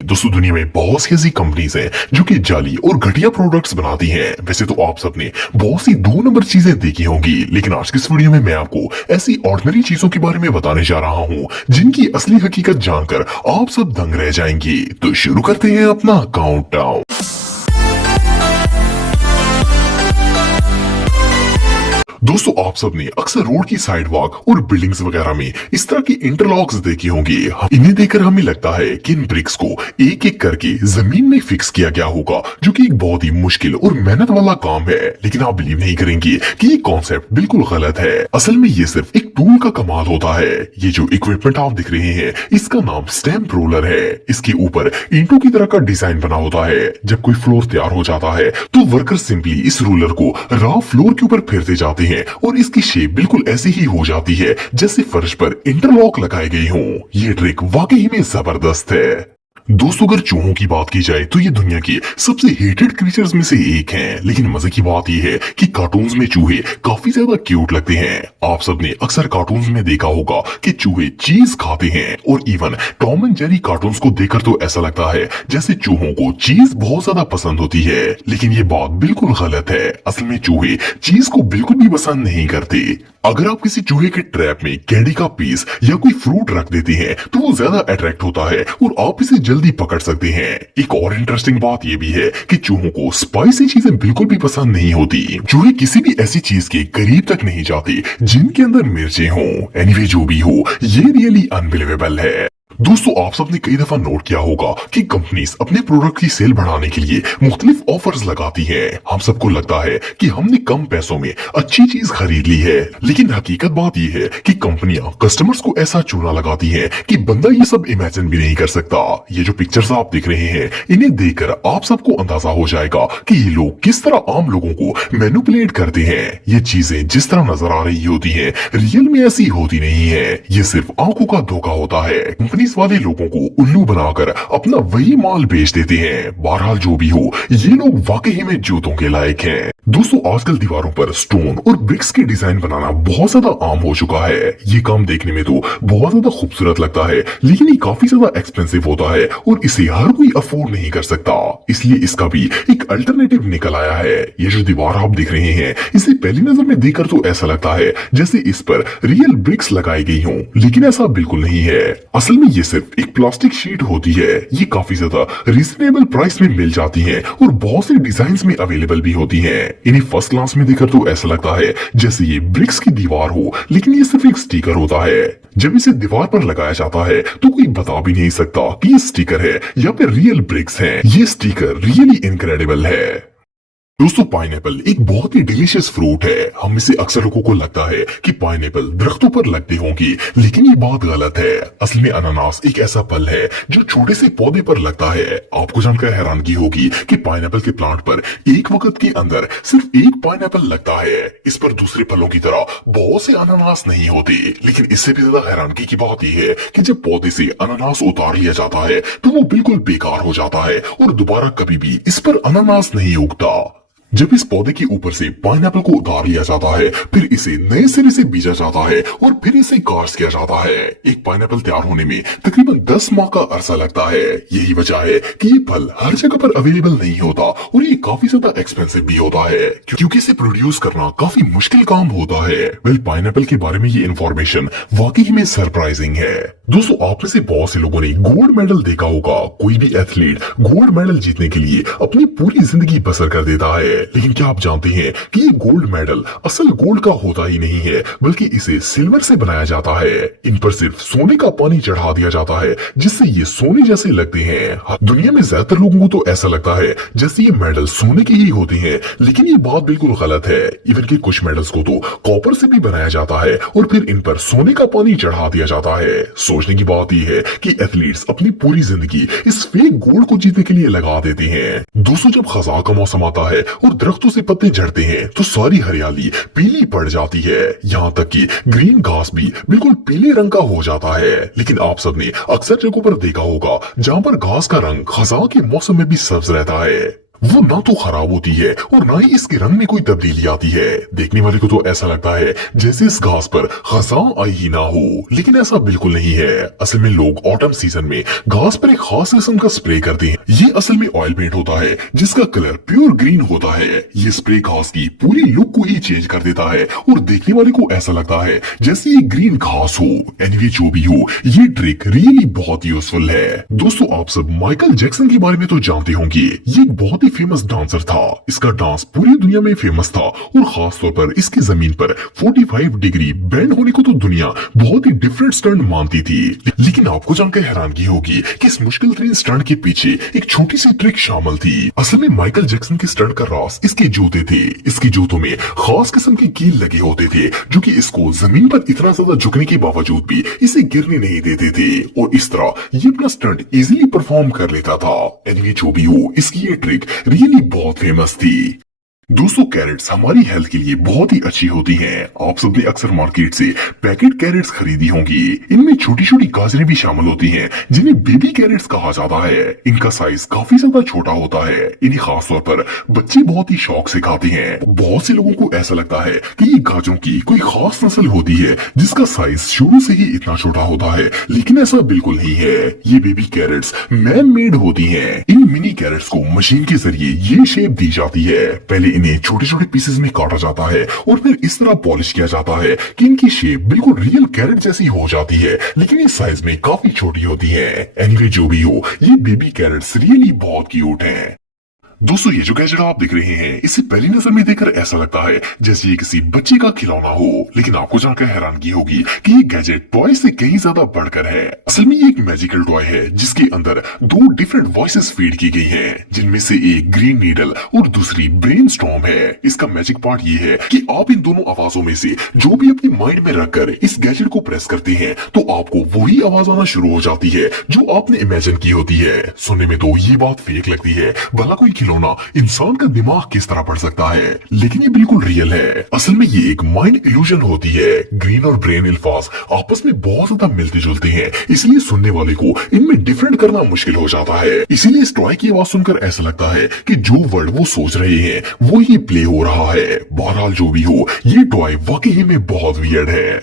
दोस्तों दुनिया में बहुत सी ऐसी कंपनीज हैं जो कि जाली और घटिया प्रोडक्ट्स बनाती हैं। वैसे तो आप सबने बहुत सी 2 नंबर चीजें देखी होंगी, लेकिन आज की इस वीडियो में मैं आपको ऐसी ऑर्डिनरी चीजों के बारे में बताने जा रहा हूं जिनकी असली हकीकत जानकर आप सब दंग रह जाएंगे। तो शुरू करते हैं अपना काउंटडाउन। दोस्तों आप सबने अक्सर रोड की साइड वॉक और बिल्डिंग्स वगैरह में इस तरह की इंटरलॉक्स देखी होंगी। इन्हें देखकर हमें लगता है कि इन ब्रिक्स को एक एक करके जमीन में फिक्स किया गया होगा, जो कि एक बहुत ही मुश्किल और मेहनत वाला काम है। लेकिन आप बिलीव नहीं करेंगे कि ये कॉन्सेप्ट बिल्कुल गलत है। असल में ये सिर्फ एक टूल का कमाल होता है। ये जो इक्विपमेंट आप दिख रहे हैं इसका नाम स्टैम्प रोलर है। इसके ऊपर ईंटों की तरह का डिजाइन बना होता है। जब कोई फ्लोर तैयार हो जाता है तो वर्कर सिंपली इस रोलर को रॉ फ्लोर के ऊपर फेरते जाते हैं और इसकी शेप बिल्कुल ऐसी ही हो जाती है जैसे फर्श पर इंटरलॉक लगाए गए हों। ये ट्रिक वाकई में जबरदस्त है। दोस्तों अगर चूहों की बात की जाए तो ये दुनिया के सबसे हेटेड क्रीचर्स में से एक हैं। लेकिन मजे की बात यह है कि कार्टून्स में चूहे काफी ज्यादा क्यूट लगते हैं। आप सबने अक्सर कार्टून्स में देखा होगा कि चूहे चीज खाते हैं, और even Tom and Jerry cartoons को देखकर तो ऐसा लगता है जैसे चूहों को चीज बहुत ज्यादा पसंद होती है। लेकिन ये बात बिल्कुल गलत है। असल में चूहे चीज को बिल्कुल भी पसंद नहीं करते। अगर आप किसी चूहे के ट्रैप में कैंडी का पीस या कोई फ्रूट रख देते हैं तो वो ज्यादा अट्रैक्ट होता है और आप इसे जल्दी पकड़ सकते हैं। एक और इंटरेस्टिंग बात ये भी है कि चूहों को स्पाइसी चीजें बिल्कुल भी पसंद नहीं होती। चूहे किसी भी ऐसी चीज के करीब तक नहीं जाते जिनके अंदर मिर्चें हों। एनीवे जो भी हो, ये रियली अनबिलीवेबल है। दोस्तों आप सबने कई दफा नोट किया होगा कि कंपनीज अपने प्रोडक्ट की सेल बढ़ाने के लिए मुख्तलिफ ऑफर्स लगाती हैं। हम सबको लगता है कि हमने कम पैसों में अच्छी चीज खरीद ली है, लेकिन हकीकत बात यह है कि कंपनियां कस्टमर्स को ऐसा चूना लगाती हैं कि बंदा ये सब इमेजिन भी नहीं कर सकता। ये जो पिक्चर्स आप देख रहे हैं इन्हें देखकर आप सबको अंदाजा हो जाएगा कि ये लोग किस तरह आम लोगों को मैनिपुलेट करते हैं। ये चीजें जिस तरह नजर आ रही होती है रियल में ऐसी होती नहीं है। ये सिर्फ आंखों का धोखा होता है। कंपनीज वाले लोगों को उल्लू बनाकर अपना वही माल बेच देते हैं। बहरहाल जो भी हो, ये लोग वाकई में जूतों के लायक हैं। दोस्तों आजकल दीवारों पर स्टोन और ब्रिक्स के डिजाइन बनाना बहुत ज्यादा आम हो चुका है। ये काम देखने में तो बहुत ज्यादा खूबसूरत लगता है, लेकिन ये काफी ज्यादा एक्सपेंसिव होता है और इसे हर कोई अफोर्ड नहीं कर सकता। इसलिए इसका भी एक अल्टरनेटिव निकल आया है। ये जो दीवार आप देख रहे हैं इसे पहली नजर में देखकर तो ऐसा लगता है जैसे इस पर रियल ब्रिक्स लगाई गई हों, लेकिन ऐसा बिल्कुल नहीं है। असल में ये सिर्फ एक प्लास्टिक शीट होती है। ये काफी ज्यादा रीजनेबल प्राइस में मिल जाती है और बहुत से डिजाइन में अवेलेबल भी होती है। इन्हें फर्स्ट क्लास में देखकर तो ऐसा लगता है जैसे ये ब्रिक्स की दीवार हो, लेकिन ये सिर्फ एक स्टिकर होता है। जब इसे दीवार पर लगाया जाता है तो कोई बता भी नहीं सकता कि ये स्टिकर है या फिर रियल ब्रिक्स हैं। ये स्टिकर रियली इनक्रेडिबल है। दोस्तों पाइनएप्पल एक बहुत ही डिलीशियस फ्रूट है। हम में से अक्सर लोगों को लगता है कि पाइनएप्पल दरख्तों पर लगते होंगे, लेकिन ये बात गलत है। असल में अनानास एक ऐसा फल है जो छोटे से पौधे पर लगता है। आपको जानकर हैरानगी होगी कि पाइनएप्पल के प्लांट पर एक वक्त के अंदर सिर्फ एक पाइनएप्पल लगता है। इस पर दूसरे फलों की तरह बहुत से अनानास नहीं होते। लेकिन इससे भी ज्यादा हैरानगी की बात यह है कि जब पौधे से अनानास उतार लिया जाता है तो वो बिल्कुल बेकार हो जाता है और दोबारा कभी भी इस पर अनानास नहीं उगता। जब इस पौधे के ऊपर से पाइनएप्पल को उतार लिया जाता है, फिर इसे नए सिरे से बीजा जाता है और फिर इसे कास्ट किया जाता है। एक पाइनएप्पल तैयार होने में तकरीबन 10 माह का अरसा लगता है। यही वजह है कि ये फल हर जगह पर अवेलेबल नहीं होता और ये काफी ज्यादा एक्सपेंसिव भी होता है, क्योंकि इसे प्रोड्यूस करना काफी मुश्किल काम होता है। वेल पाइनएप्पल के बारे में ये इन्फॉर्मेशन वाकई में सरप्राइजिंग है। दोस्तों आप में से बहुत से लोगों ने गोल्ड मेडल देखा होगा। कोई भी एथलीट गोल्ड मेडल जीतने के लिए अपनी पूरी जिंदगी बसर कर देता है, लेकिन क्या आप जानते हैं कि ये गोल्ड मेडल असल गोल्ड का होता ही नहीं है, बल्कि इसे सिल्वर से बनाया जाता है। इन पर सिर्फ सोने का पानी चढ़ा दिया जाता है जिससे ये सोने जैसे लगते हैं। दुनिया में ज्यादातर लोगों को तो ऐसा लगता है जैसे ये मेडल सोने के ही होते हैं, लेकिन ये बात बिल्कुल गलत है। इवन के कुछ मेडल्स को तो कॉपर से भी बनाया जाता है और फिर इन पर सोने का पानी चढ़ा दिया जाता है। सोचने की बात यह है कि एथलीट्स अपनी पूरी जिंदगी इस फेक गोल्ड को जीतने के लिए लगा देते हैं। दोस्तों जब खज़ां का मौसम आता है और दरख्तों से पत्ते झड़ते हैं तो सारी हरियाली पीली पड़ जाती है। यहाँ तक कि ग्रीन घास भी बिल्कुल पीले रंग का हो जाता है। लेकिन आप सबने अक्सर जगहों पर देखा होगा जहाँ पर घास का रंग खज़ां के मौसम में भी सब्ज रहता है। वो ना तो खराब होती है और ना ही इसके रंग में कोई तब्दीली आती है। देखने वाले को तो ऐसा लगता है जैसे इस घास पर खजा आई ही ना हो, लेकिन ऐसा बिल्कुल नहीं है। असल में लोग ऑटम सीजन में घास पर एक खास किस्म का स्प्रे करते हैं। ये असल में ऑयल पेंट होता है जिसका कलर प्योर ग्रीन होता है। ये स्प्रे घास की पूरी लुक को ही चेंज कर देता है और देखने वाले को ऐसा लगता है जैसे ये ग्रीन घास हो। एनीवे जो भी हो, ये ट्रिक रियली बहुत यूजफुल है। दोस्तों आप सब माइकल जैक्सन के बारे में तो जानते होंगे। ये एक बहुत ही फेमस डांसर था। इसका डांस पूरी दुनिया में फेमस था और खास तौर पर इसकी जमीन पर 45 डिग्री बैंड होने को तो दुनिया बहुत ही डिफरेंट स्टंट मानती थी। लेकिन आपको जानकर हैरानगी होगी कि इस मुश्किल तरीन स्टंट के पीछे एक छोटी सी ट्रिक शामिल थी। असल में माइकल जैक्सन के स्टंट का राज इसके जूते थे। इसके जूतों में खास किस्म के कील लगे होते थे जो कि इसको जमीन पर इतना ज्यादा झुकने के बावजूद भी इसे गिरने नहीं देते थे और इस तरह ये अपना स्टंट इजीली परफॉर्म कर लेता था। एनीवे जो भी हो, इसकी ये ट्रिक रियली बहुत फेमस थी। दोस्तों कैरेट्स हमारी हेल्थ के लिए बहुत ही अच्छी होती हैं। आप सबने अक्सर मार्केट से पैकेट कैरेट्स खरीदी होंगी। इनमें छोटी छोटी गाजरें भी शामिल होती हैं जिन्हें बेबी कैरेट्स कहा जाता है। इनका साइज काफी ज्यादा छोटा होता है। इन्हें खास तौर पर बच्चे बहुत ही शौक से खाते हैं। बहुत से लोगों को ऐसा लगता है कि ये गाजरों की कोई खास नस्ल होती है जिसका साइज शुरू से ही इतना छोटा होता है, लेकिन ऐसा बिल्कुल नहीं है। ये बेबी कैरेट्स मैन मेड होती है। इन मिनी कैरेट्स को मशीन के जरिए ये शेप दी जाती है। पहले इन्हें छोटे छोटे पीसेस में काटा जाता है और फिर इस तरह पॉलिश किया जाता है कि इनकी शेप बिल्कुल रियल कैरेट जैसी हो जाती है, लेकिन ये साइज में काफी छोटी होती है। एनीवे जो भी हो, ये बेबी कैरेट्स रियली बहुत क्यूट हैं। दोस्तों ये जो गैजेट आप देख रहे हैं, इसे पहली नजर में देखकर ऐसा लगता है जैसे ये किसी बच्चे का खिलौना हो, लेकिन आपको जानकर हैरानगी होगी कि ये गैजेट टॉय से कहीं ज्यादा बढ़कर है। असल में ये एक मैजिकल टॉय है जिसके अंदर दो डिफरेंट वॉइसेस फीड की गई हैं, जिनमें से एक ग्रीन नीडल और दूसरी ब्रेन स्टॉर्म है। इसका मैजिक पार्ट ये है कि आप इन दोनों आवाजों में से जो भी अपने माइंड में रखकर इस गैजेट को प्रेस करते हैं तो आपको वही आवाज आना शुरू हो जाती है जो आपने इमेजिन की होती है। सुनने में तो ये बात फेक लगती है, भला कोई खिलौना इंसान का दिमाग किस तरह पढ़ सकता है, लेकिन ये बिल्कुल रियल है। असल में ये एक माइंड इल्यूजन होती है। ग्रीन और ब्रेन अल्फाज आपस में बहुत ज्यादा मिलते जुलते हैं, इसलिए सुनने वाले को इनमें डिफरेंट करना मुश्किल हो जाता है। इसीलिए इस टॉय की आवाज सुनकर ऐसा लगता है कि जो वर्ड वो सोच रहे हैं वो ही प्ले हो रहा है। बहरहाल जो भी हो, ये टॉय वाकई में बहुत वियर्ड है।